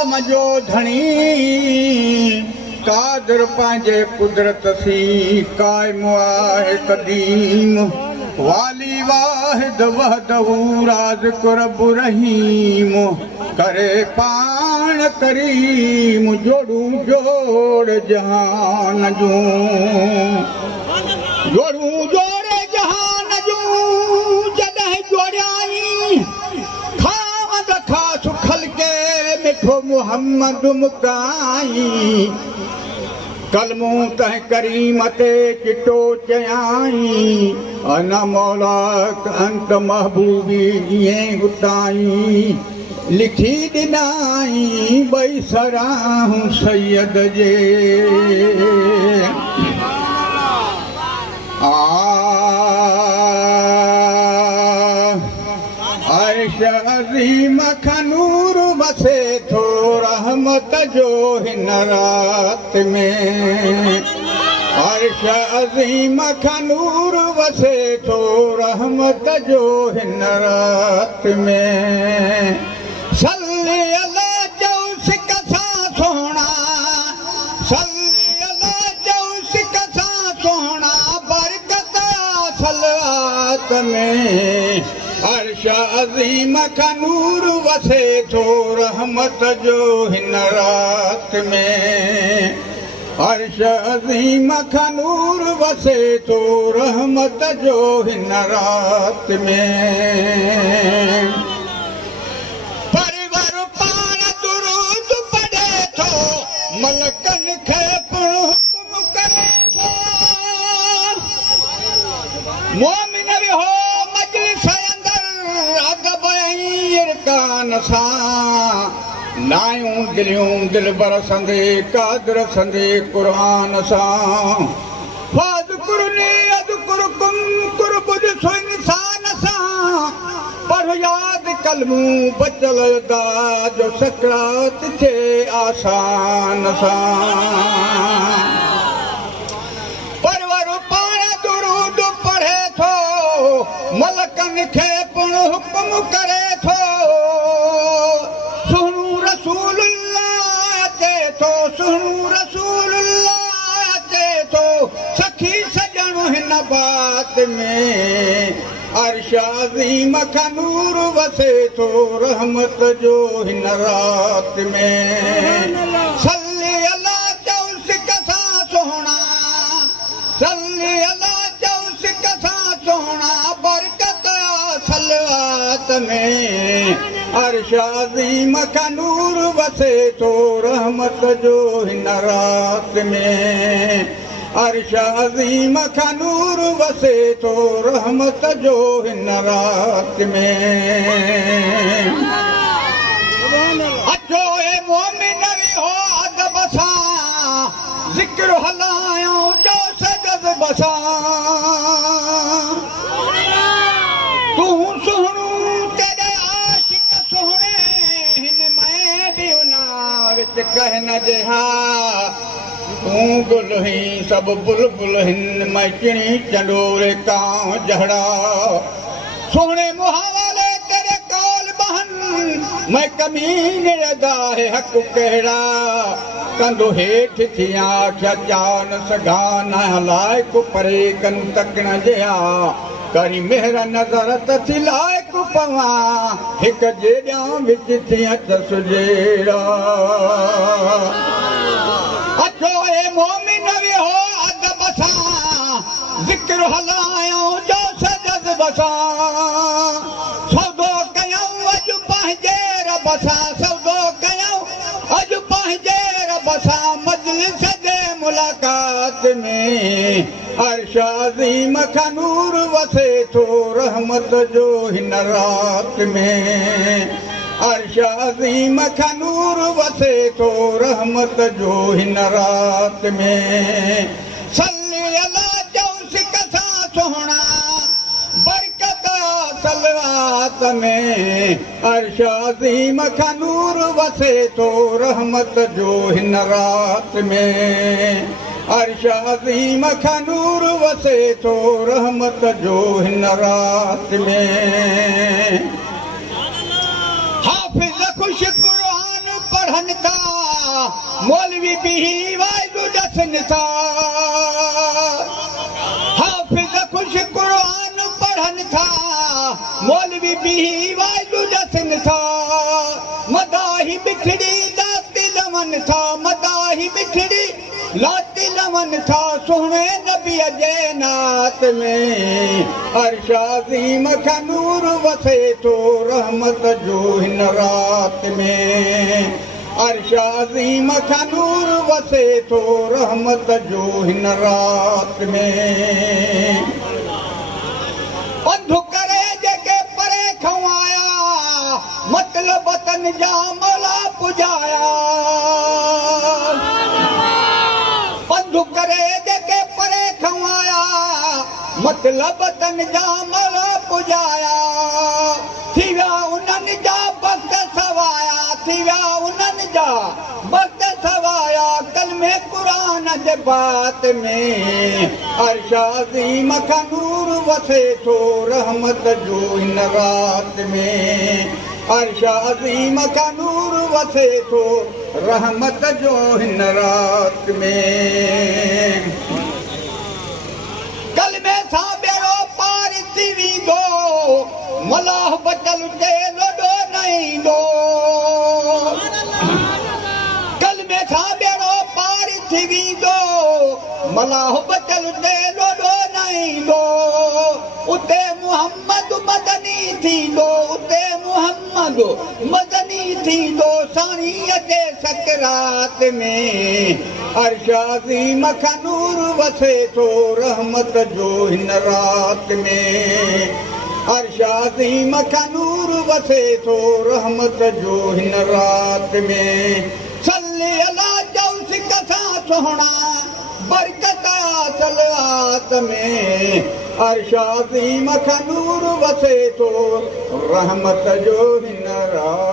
आलम जो धणी कादर पंहिंजे कुदरत सी क़ाइम आहे क़दीम वाली वाहिद वहदहू राज़िक़ रब रहीम करे पाण करीम जोड़ू जोड़ जहान जूं जोड़ू जोड़ जहान जूं जॾहिं जोड़ियाई खावंद खास खलके मिठो मुहम्मद मुकाई कलमूं तह करीम ते चिटो चयाई अना मौलाक अंत महबूबी ईअं गुताई लिखी ॾिनाई ॿई सराहूं सैयद जे अर्श अज़ीम खां नूर वसे थो रहमत जो हिन रात में अर्श अज़ीम खां नूर वसे थो रहमत जो हिन रात में सल्ली अला जौसिक सां सोहणा सल्ली अला जौसिक सां सोहणा बरकत सलात में अर्श अज़ीम खां नूर वसे थो रहमत जो हिन रात में अर्श अज़ीम खां नूर वसे थो रहमत जो हिन रात में परिवर पाण दुरूद पढ़े थो मलकनि खे पिणु हुकुम करे थो मोमिन विहो मजलिस अदब ऐं इरकान सां नायूं दिलियूं दिल बरसंदे कादर संदे क़ुरान सां फ़ाज़कुरनी अज़कुरकुम क़ुर्ब ॾिसो इंसान सां पर यादि कलमूं बचल दाज सकरात थे आसान सां परवर पाण दुरूद पढ़े थो मलकनि खे पिणु हुकुम करे थो सुहणू रसूलुल्लाह अचे थो सुहणू रसूलुल्लाह अचे थो सखी सजणो हिन बात में अर्श अज़ीम खां नूर वसे थो रहमत जो हिन रात में सल्ली अला जौसिक सां सोहणा सल्ली अला जौसिक सां सोहणा बरकत सलवात में अर्श अज़ीम खां नूर वसे थो रहमत जो हिन रात में अर्श अज़ीम खां नूर वसे थो रहमत जो हिन रात में अचो ए मोमिन विहो अदब सां ज़िक्र हलायूं जो सजद सां तूं सुहणू तेरे आशिक सुहणे हिन में बि उना विच कहन जेहा तूं गुल ही सब बुलबुल हिन मचणी चंडोरे कांव जहड़ा सोने मुहावले तेरे कौल बहन मैं कमीन अदा है हक कहड़ा कंदो हेठ थिया क्या जान सगान लायक परे कन तक न जया करी मेहर नजर थी लायक पवा हिक जेड़ा विच थिया सुजेड़ा अचो ए मोमिन विहो अदब सां ज़िक्र हलायूं जो सजद सां सौदो कयूं अॼु पंहिंजे रब सां सौदो कयूं अॼु पंहिंजे रब सां मजलिस जे मुलाक़ात में अर्श अज़ीम खां नूर वसे थो रहमत जो हिन रात में अर्श अज़ीम खां नूर वसे थो रहमत जो हिन रात में सल्ली अला जौसिक सां सोहणा बरकत सलवात में अर्श अज़ीम खां नूर वसे थो रहमत जो हिन रात में अर्श अज़ीम खां नूर वसे थो रहमत जो हिन रात में हाफ़िज़ ख़ुश क़ुरान पढ़नि मौलवी भी वायदु दसन था हाफिज खुश कुरान पढ़न था मौलवी भी वायदु दसन था मदाही बिछड़ी लाती लमन था मदाही बिछड़ी लाती लमन था सोहणे नबी जे नात में अरशादी मखा नूर वसे तो रहमत जो हिन रात में अरशादी मखा नूर वसे तो रहमत जो हिन रात में पंधु करे जेके परे खवाया मतलब वतन जा मौला पुजाया पंधु करे जेके परे खवाया मतलब वतन जा मौला पुजाया थी विया उन्हनि जा वक़्त सवाया थी विया उन्हनि जा वक़्त सवाया कलमे क़ुरान जे बात में अरशादी मखा नूर वसे थो रहमत जो हिन रात में अरशादी मखा नूर वसे थो रहमत जो हिन रात में कलमे सां बेड़ो पार थी वेंदो मलाह बचल ते लोॾो न ईंदो कलमे सां बेड़ो पार थी वेंदो मलाह बचल ते लोॾो न ईंदो उते मुहम्मद मदनी थींदो उते मुहम्मद मदनी थींदो साणीअ जे सकरात में अरशादी मखा नूर वसे थो रहमत जो हिन रात में अरशादी मखा नूर वसे थो रहमत जो हिन रात में सल्ले अला जौस कसा सोहणा बरकत सलात में अरशादी मखा नूर वसे थो रहमत जो हिन रात